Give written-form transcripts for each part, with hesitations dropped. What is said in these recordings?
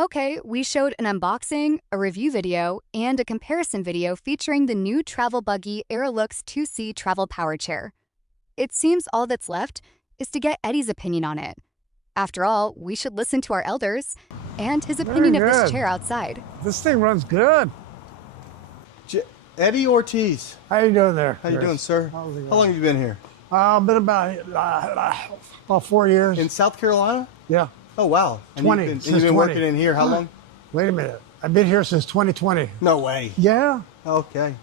Okay, we showed an unboxing, a review video, and a comparison video featuring the new Travel Buggy Aerolux 2C Travel Power Chair. It seems all that's left is to get Eddie's opinion on it. After all, we should listen to our elders and his opinion of this chair outside. This thing runs good. Eddie Ortiz. How you doing there? How you doing, sir? How long have you been here? Been about 4 years. In South Carolina? Yeah. Oh, wow. And 20. You've been working in here how long? Wait a minute. I've been here since 2020. No way. Yeah. Okay.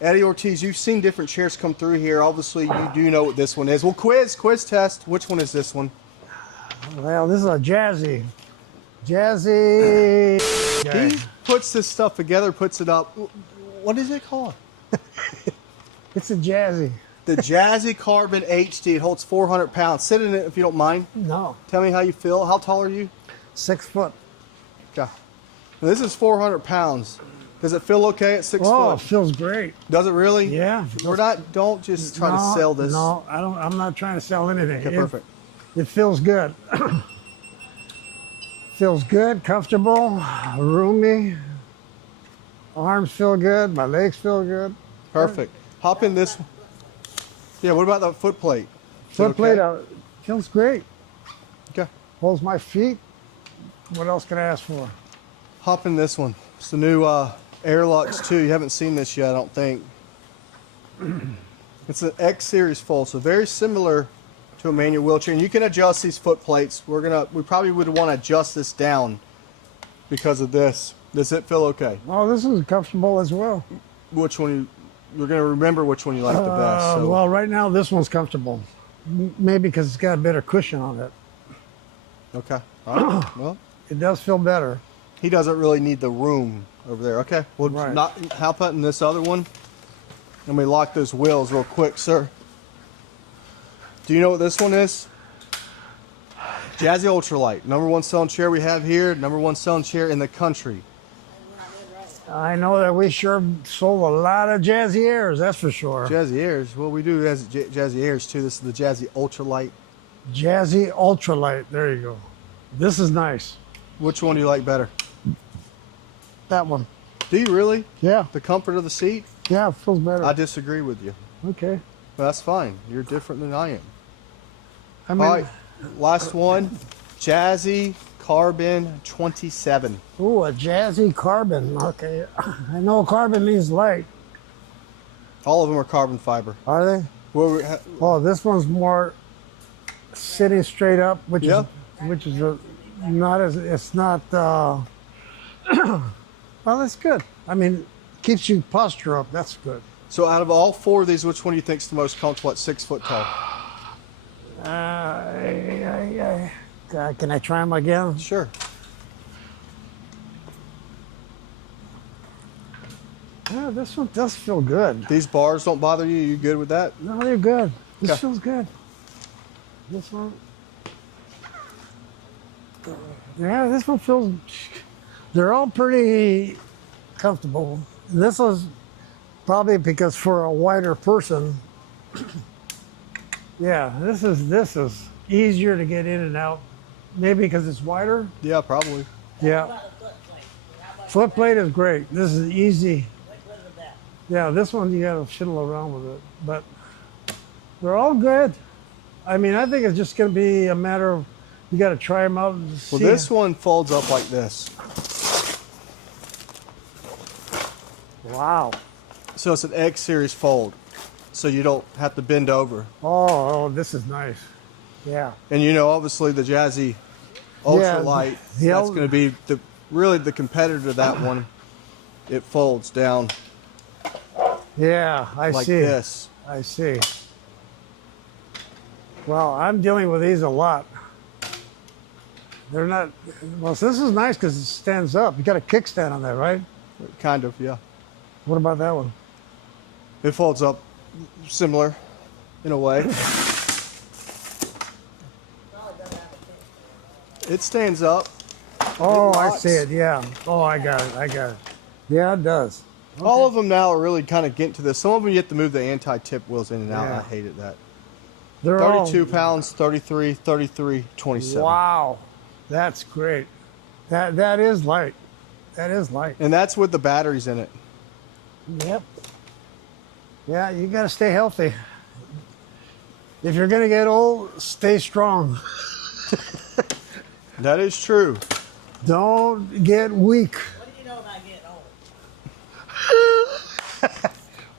Eddie Ortiz, you've seen different chairs come through here. Obviously, you do know what this one is. Well, quiz test. Which one is this one? Well, this is a Jazzy. He puts this stuff together, puts it up. What is it called? It's a Jazzy. The Jazzy Carbon HD. It holds 400 pounds. Sit in it if you don't mind. No. Tell me how you feel. How tall are you? 6 foot. Okay. Now, this is 400 pounds. Does it feel okay at 6 foot? Oh, it feels great. Does it really? Yeah. Don't just try to sell this. No, I'm not trying to sell anything. Okay, perfect. It feels good. Feels good, comfortable, roomy. Arms feel good, my legs feel good. Perfect. Hop in this one. Yeah, what about the foot plate? Foot plate feels great. Okay. Holds my feet. What else can I ask for? Hop in this one. It's the new Aerolux 2. You haven't seen this yet, I don't think. It's an X series fold, so very similar to a manual wheelchair. And you can adjust these foot plates. We probably would want to adjust this down because of this. Does it feel okay? Oh, this is comfortable as well. Which one you're going to remember which one you like the best. So. Well, right now this one's comfortable. Maybe because it's got a better cushion on it. Okay. All right. Well, it does feel better. He doesn't really need the room over there. Okay. Well, hop out in this other one. Let me lock those wheels real quick, sir. Do you know what this one is? Jazzy Ultralight. #1 selling chair we have here. #1 selling chair in the country. I know that we sure sold a lot of Jazzy Airs, that's for sure. Jazzy Airs. Well, we do have Jazzy Airs too. This is the Jazzy Ultralight. Jazzy Ultralight. There you go. This is nice. Which one do you like better? That one. Do you really? Yeah. The comfort of the seat? Yeah, it feels better. I disagree with you. Okay. Well, that's fine. You're different than I am. I mean, all right. Last one. Jazzy Carbon 27. Ooh, a Jazzy Carbon. Okay. I know carbon means light. All of them are carbon fiber. Are they? Well, this one's more sitting straight up, which is not as it's not. Well, that's good. I mean, keeps you posture up. That's good. So, out of all four of these, which one do you think is the most comfortable at 6 foot tall? Can I try them again? Sure. Yeah, this one does feel good. These bars don't bother you? You good with that? No, they're good. This feels good. This one. Yeah, this one feels. They're all pretty comfortable. This was probably because for a wider person. Yeah, this is easier to get in and out. Maybe because it's wider. Yeah, probably. Yeah. Foot plate is great. This is easy. Yeah, this one you gotta fiddle around with it, but they're all good. I mean, I think it's just gonna be a matter of you gotta try them out and see. Well, this one folds up like this. Wow. So it's an X series fold, so you don't have to bend over. Oh, this is nice. Yeah. And you know, obviously the Jazzy Ultralight, that's going to be really the competitor to that one. It folds down. Yeah, I see. Like this. I see. Well, I'm dealing with these a lot. They're not. Well, this is nice because it stands up. You got a kickstand on that, right? Kind of, yeah. What about that one? It folds up similar in a way. It stands up. Oh, I see it, yeah. Oh, I got it. Yeah, it does. Okay. All of them now are really kind of getting to this. Some of them you have to move the anti-tip wheels in and out. Yeah. I hated that. They're 32 pounds, 33, 33, 27. Wow, that's great. That is light. That is light. And that's with the batteries in it. Yep. Yeah, you got to stay healthy. If you're going to get old, stay strong. That is true. Don't get weak. What do you know about getting old?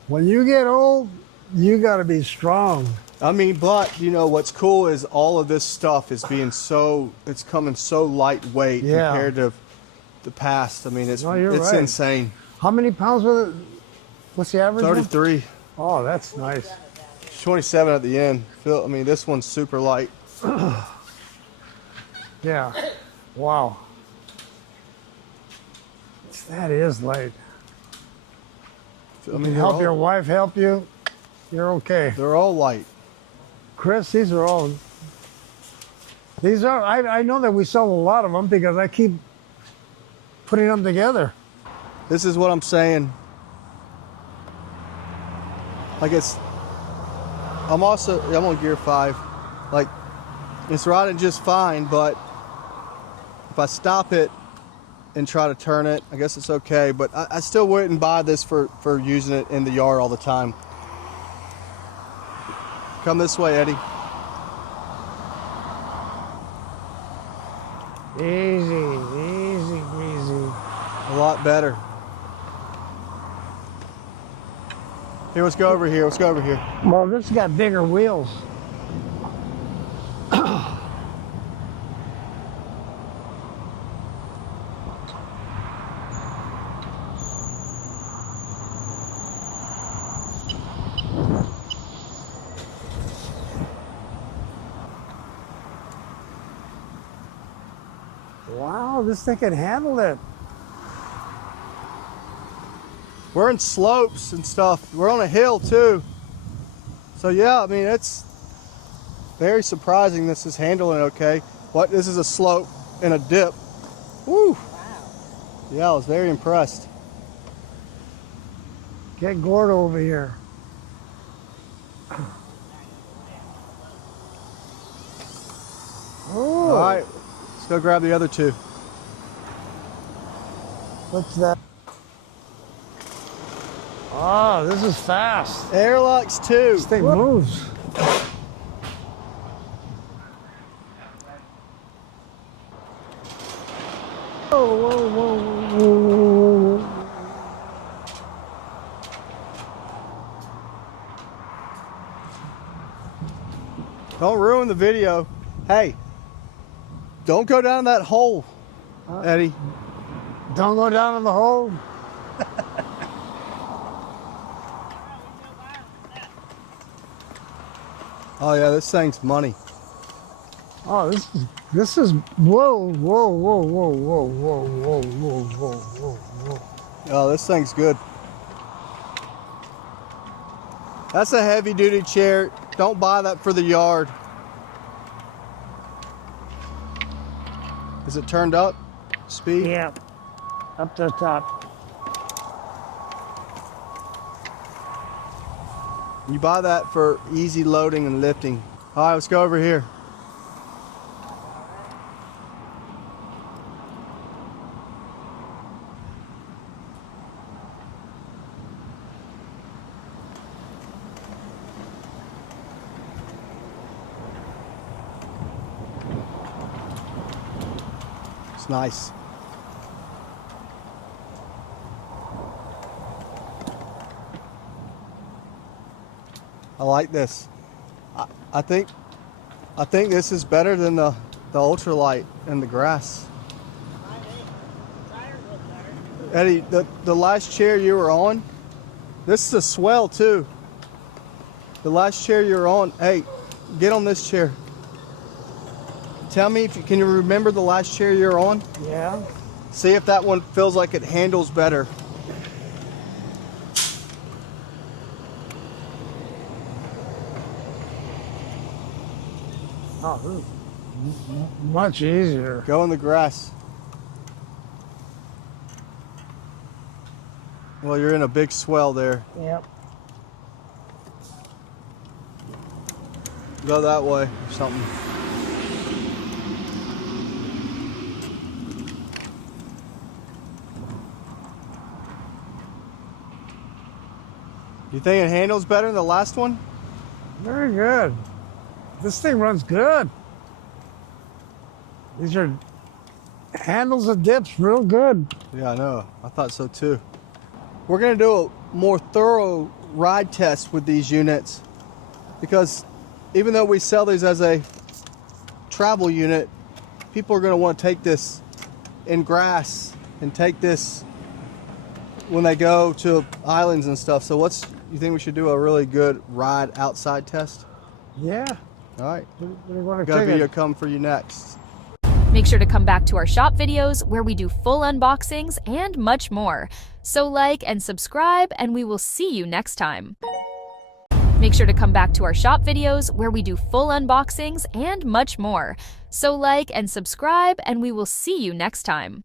When you get old, you got to be strong. I mean, but you know what's cool is all of this stuff is being it's coming so lightweight compared to the past. I mean, it's right. insane. How many pounds was it? What's the average? 33. Oh, that's nice. 27 at the end. I mean, this one's super light. Yeah. Wow. That is light. I mean, help your wife help you, you're okay. They're all light. Chris, these are, I know that we sell a lot of them because I keep putting them together. This is what I'm saying. Like I'm on gear 5. Like, it's riding just fine, but if I stop it and try to turn it, I guess it's okay, but I still wouldn't buy this for using it in the yard all the time. Come this way, Eddie. Easy, easy, easy. A lot better. Here, let's go over here. Let's go over here. Well, this has got bigger wheels. Wow, this thing can handle it. We're in slopes and stuff. We're on a hill too. So yeah, I mean, it's very surprising this is handling okay. This is a slope and a dip. Woo! Wow. Yeah, I was very impressed. Get Gord over here. Oh. All right, let's go grab the other two. What's that? Oh, this is fast. Aerolux 2. This thing moves. Whoa, whoa, whoa, whoa. Don't ruin the video. Hey, don't go down that hole, Eddie. Don't go down in the hole. Oh yeah, this thing's money. Oh, this is whoa, whoa, whoa, whoa, whoa, whoa, whoa, whoa, whoa, whoa, whoa. Oh, this thing's good. That's a heavy duty chair. Don't buy that for the yard. Is it turned up? Speed? Yeah, up to the top. You buy that for easy loading and lifting. All right, let's go over here. It's nice. I like this. I think this is better than the Ultralight and the grass. Eddie, the last chair you were on, this is a swell too. The last chair you were on, hey, get on this chair. Tell me can you remember the last chair you were on? Yeah. See if that one feels like it handles better. Oh, much easier. Go in the grass. Well, you're in a big swell there. Yep. Go that way or something. You think it handles better than the last one? Very good. This thing runs good. These are handles and dips real good. Yeah, I know. I thought so too. We're going to do a more thorough ride test with these units because even though we sell these as a travel unit, people are going to want to take this in grass and take this when they go to islands and stuff. So you think we should do a really good ride outside test? Yeah. All right. We want to Got a take video it. come for you next. Make sure to come back to our shop videos where we do full unboxings and much more. So like and subscribe, and we will see you next time. Make sure to come back to our shop videos where we do full unboxings and much more. So like and subscribe, and we will see you next time.